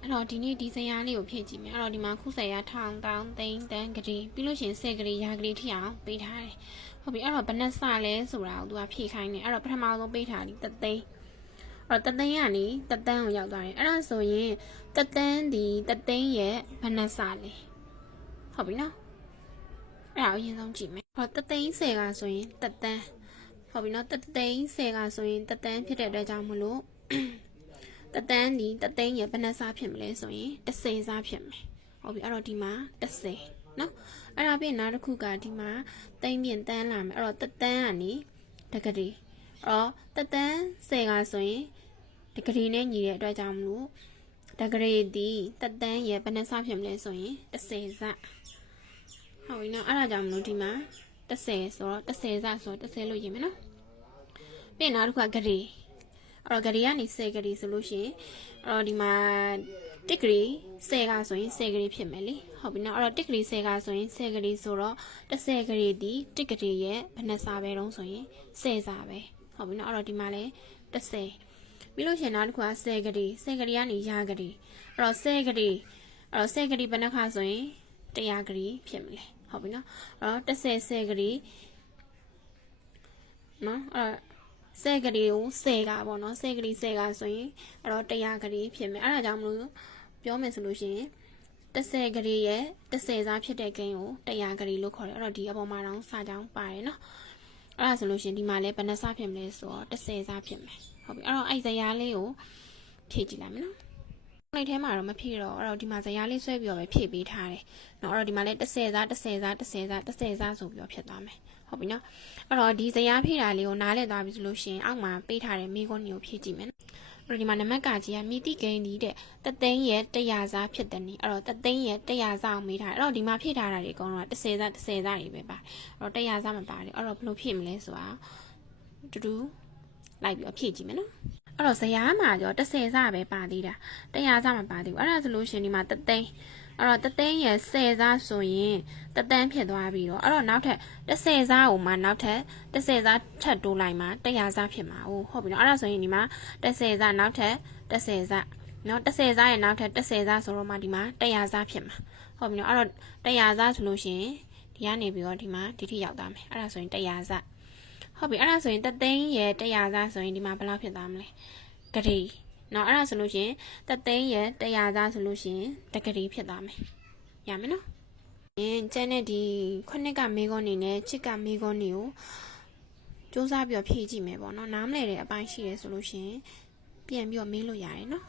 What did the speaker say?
အဲ့တော့ဒီနေ့ဒီဇယားလေးကိုဖြည့်ကြည့်မယ်အဲ့တော့ဒီမှာခုဆက်ရထောင်တောင်းသိန်းတန်းဂရီပြီးလို့ရှိရင်10ဂရီရာဂရီထိအောင်ပေးထားတယ်ဟုတ်ပြီအဲ့တော့ဘယ်နဲ့စလဲဆိုတာကိုသူကဖြည့်ခိုင်းတယ်အဲ့တော့ပထမဆုံးပေးထားတယ်တသိန်းအဲ့တော့တသိန်းကနေတသန်းကိုရောက်သွားတယ်အဲ့ဒါဆိုရင်တသန်းဒီတသိန်းရဲ့ဘယ်နဲ့စလဲဟုတ်ပြီနော်အဲ့ဒါအရင်ဆုံးကြည့်မယ်အဲ့တော့တသိန်း10ကဆိုရင်တသန်းဟုတ်ပြီနော်တသိန်း10ကဆိုရင်တသန်းဖြစ်တဲ့အတွက်ကြောင့်မလို့တသန်းဒီတသိန်းရဲ့ဘယ်နှစားဖြစ်မလဲဆိုရင်30စားဖြစ်မယ်ဟုတ်ပြီအဲ့တော့ဒီမှာ30နော်အဲ့ဒါပြင်နောက်တစ်ခုကဒီမှာသိန်းပြင်တန်းလာမယ်အဲ့တော့တသန်းကနေတဂရီအဲ့တော့တသန်း10ကဆိုရင်တဂရီနဲ့ညီတဲ့အတွက်ကြောင့်မလို့တဂရီဒီတသန်းရဲ့ဘယ်နှစားဖြစ်မလဲဆိုရင်30စားဟုတ်ပြီနော်အဲ့ဒါကြောင့်မလို့ဒီမှာ30ဆိုတော့30စားဆိုတော့30လို့ရေးမယ်နော်ပြင်နောက်တစ်ခုကဂရီအဲ့တော့ဂရီကနေ10ဂရီဆိုလို့ရှိရင်အဲ့တော့ဒီမှာ1ဂရီ10ကဆိုရင်10ဂရီဖြစ်မယ်လေဟုတ်ပြီနော်အဲ့တော့1ဂရီ10ကဆိုရင်10ဂရီဆိုတော့10ဂရီဒီ1ဂရီရဲ့ဘယ်နှစားပဲတုံးဆိုရင်10စားပဲဟုတ်ပြီနော်အဲ့တော့ဒီမှာလဲ30ပြီးလို့ရှိရင်နောက်တစ်ခုက10ဂရီ10ဂရီကနေရာဂရီအဲ့တော့10ဂရီအဲ့တော့10ဂရီဘယ်နှခါဆိုရင်100ဂရီဖြစ်မလဲဟုတ်ပြီနော်အဲ့တော့10ဂရီနော်အဲ့10ဂရီကို10ကပေါ့နော်10ဂရီ10ကဆိုရင်အဲ့တော့100ဂရီဖြစ်မယ်အဲ့ဒါကြောင့်မလို့ပြောမယ်ဆိုလို့ရှိရင်10ဂရီရဲ့10စားဖြစ်တဲ့ဂိမ်းကို100ဂရီလို့ခေါ်တယ်အဲ့တော့ဒီအပေါ်မှာတော့စာကြောင်းပါတယ်နော်အဲ့ဒါဆိုလို့ရှိရင်ဒီမှာလည်းဘယ်နှစားဖြစ်မလဲဆိုတော့10စားဖြစ်မယ်ဟုတ်ပြီအဲ့တော့အဲ့ဇယားလေးကိုဖြည့်ကြည့်လိုက်မယ်နော်လိုက်ထဲမှာတော့မဖြည့်တော့အဲ့တော့ဒီမှာဇယားလေးဆွဲပြီးတော့ပဲဖြည့်ပေးထားတယ်เนาะအဲ့တော့ဒီမှာလည်း10စား10စား10စား10စားဆိုပြီးတော့ဖြစ်သွားမယ်ဟုတ်ပြီနော်အဲ့တော့ဒီဇယားဖြည့်တာလေးကိုနားလည်သွားပြီဆိုလို့ရှိရင်အောက်မှာပေးထားတဲ့မိခွန်းမျိုးဖြည့်ကြည့်မယ်နော်အဲ့တော့ဒီမှာနံပါတ်ကကြီးကမိတိဂိမ်းဒီတဲ့တသိန်းရဲ့100စားဖြစ်တဲ့နည်းအဲ့တော့တသိန်းရဲ့100စားအောင်မေးထားတယ်အဲ့တော့ဒီမှာဖြည့်ထားတာတွေအကုန်လုံးက10စား10စားတွေပဲပါအဲ့တော့100စားမပါတယ်အဲ့တော့ဘယ်လိုဖြည့်မလဲဆိုတာတူတူလိုက်ပြီးတော့ဖြည့်ကြည့်မယ်နော်အဲ့တော့ဇယားမှာကျော်10စားပဲပါသေးတာ100စားမပါသေးဘူးအဲ့ဒါဆိုလို့ရှိရင်ဒီမှာတသိန်းအဲ့တော့တသိန်းရဲ့10စားဆိုရင်တသန်းဖြစ်သွားပြီးတော့အဲ့တော့နောက်ထပ်10စားကိုမှနောက်ထပ်10စားထပ်တိုးလိုက်မှ100စားဖြစ်မှာဟုတ်ပြီနော်အဲ့ဒါဆိုရင်ဒီမှာ10စားနောက်ထပ်10စားနော်10စားရဲ့နောက်ထပ်10စားဆိုတော့မှဒီမှာ100စားဖြစ်မှာဟုတ်ပြီနော်အဲ့တော့100စားဆိုလို့ရှိရင်ဒီကနေပြီးတော့ဒီမှာဒီထိရောက်သွားမယ်အဲ့ဒါဆိုရင်100စားဟုတ်ပြီအဲ့ဒါဆိုရင်တသိန်းရဲ့100စားဆိုရင်ဒီမှာဘယ်လောက်ဖြစ်သွားမလဲဂရီနော်အဲ့ဒါဆိုလို့ရှိရင်တသိန်းရဲ့100စားဆိုလို့ရှိရင်တဂရီဖြစ်သွားမယ်ရမယ်နော်ကျန်တဲ့ဒီခုနှစ်ကမေးခွန်းနေနဲ့ချစ်ကမေးခွန်းတွေကိုစူးစမ်းပြီးတော့ဖြည့်ကြည့်မယ်ပေါ့နော်နားမလည်တဲ့အပိုင်းရှိတယ်ဆိုလို့ရှိရင်ပြန်ပြီးတော့မေးလို့ရတယ်နော်